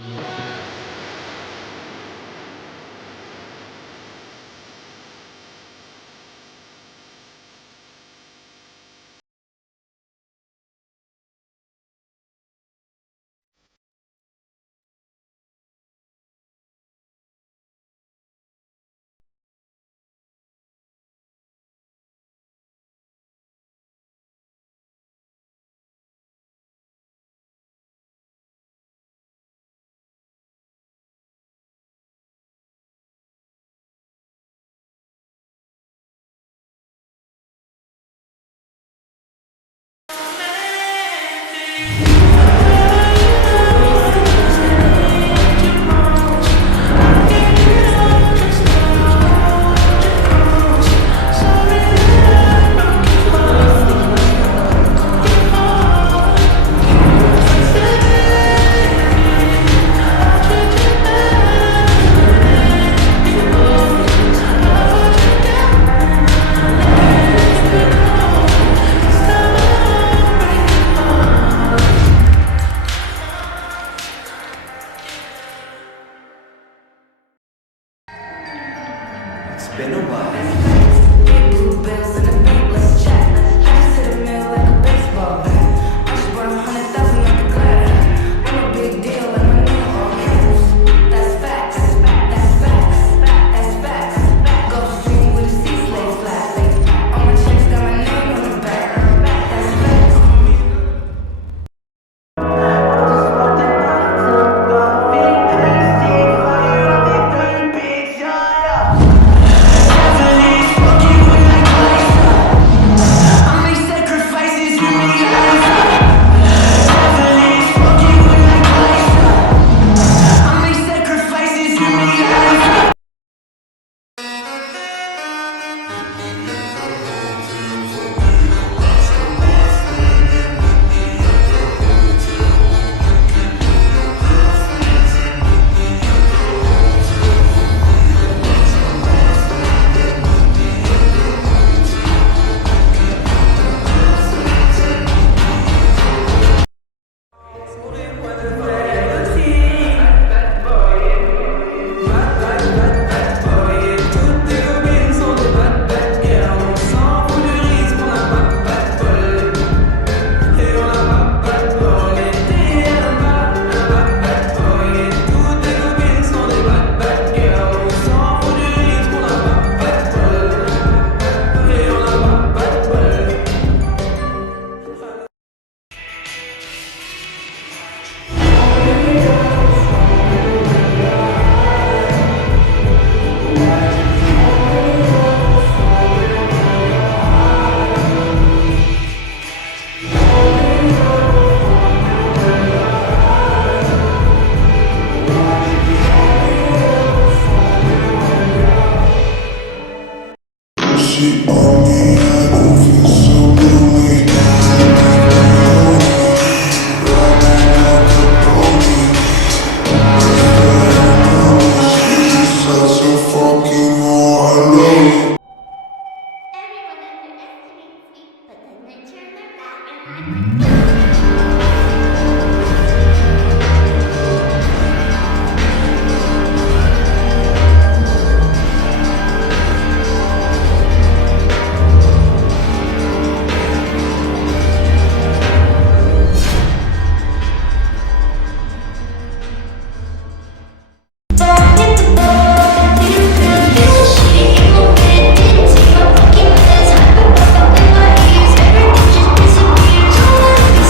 Been a while. Big blue bills in a beatless check. I just hit a mill like a baseball bat. I just brought 100,000 up the glass. I'm a big deal like my name all caps. That's facts. That's facts. That's facts. Go stream with a sea slave flat. All my checks got my name on the back. That's facts.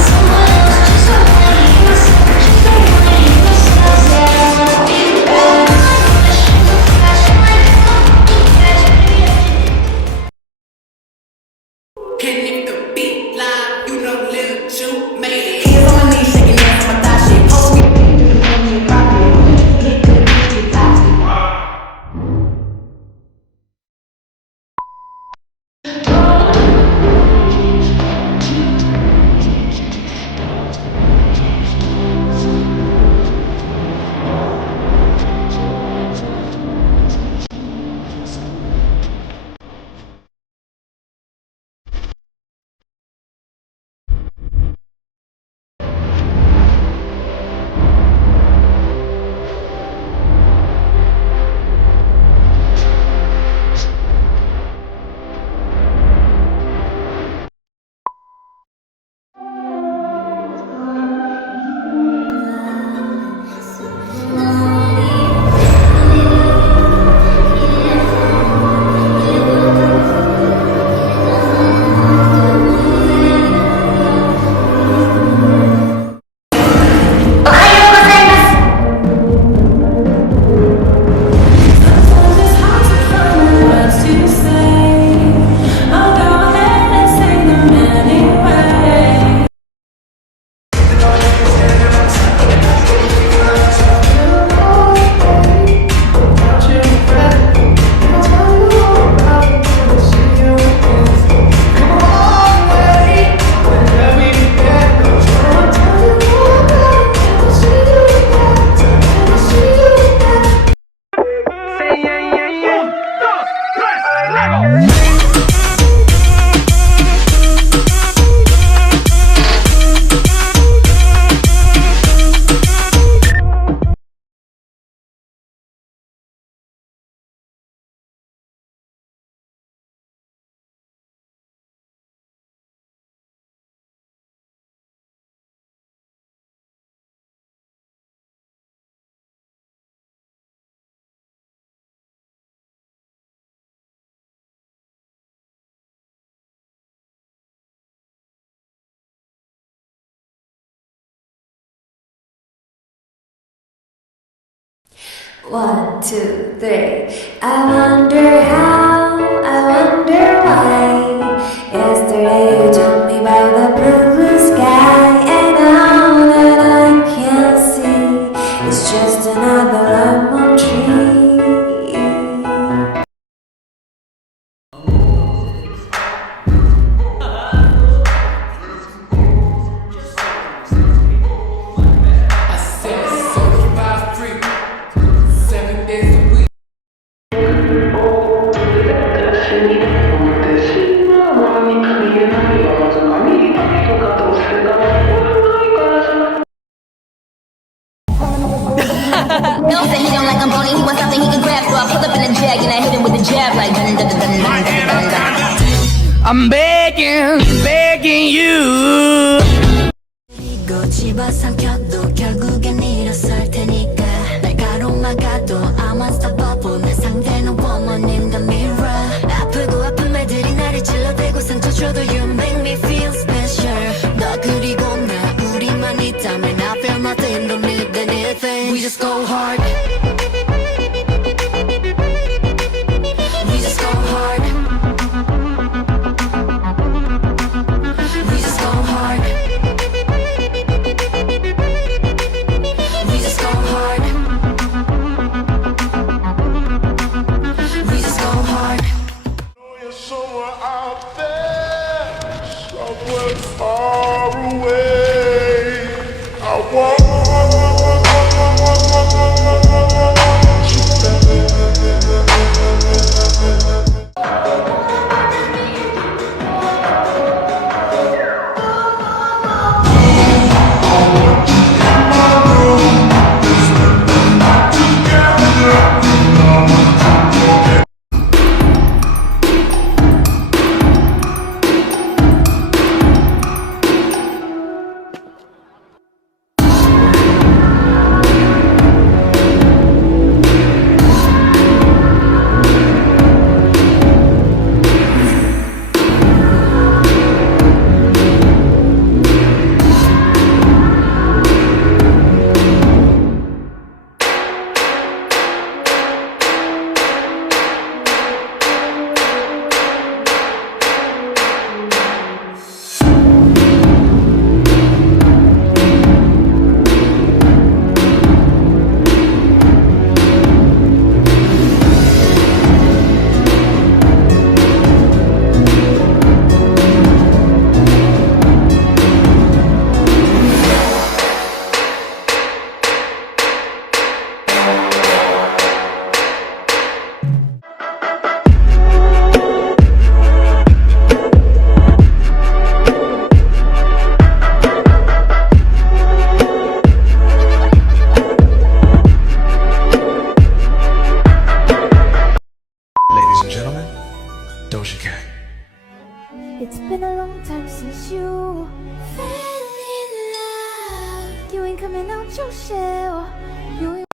One, two, three. I wonder how, I wonder why. Yesterday you took me by the blue, blue sky, and all that I can see is just another lemon tree. I said certified free, 7 days a week. Bill said he don't like I'm bony, he wants something he can grab. So I pull up in a jag and I hit him with a jab like dun dun dun dun dun dun dun. I'm begging, begging you. 이거 집어삼켜도 결국엔 일어설 테니까 날 가로막아도 I'm unstoppable 내 상대는 woman in the mirror 아프고 아픈 말들이 나를 찔러대고 상처 줘도 you make me feel special 너 그리고 나 우리만 있다면 I feel nothing don't need anything We just go hard We just go hard We just go hard We just go hard. We just go hard. You're somewhere out there, somewhere far away. I want you It's been a long time since you fell in love. You ain't coming out your shell. You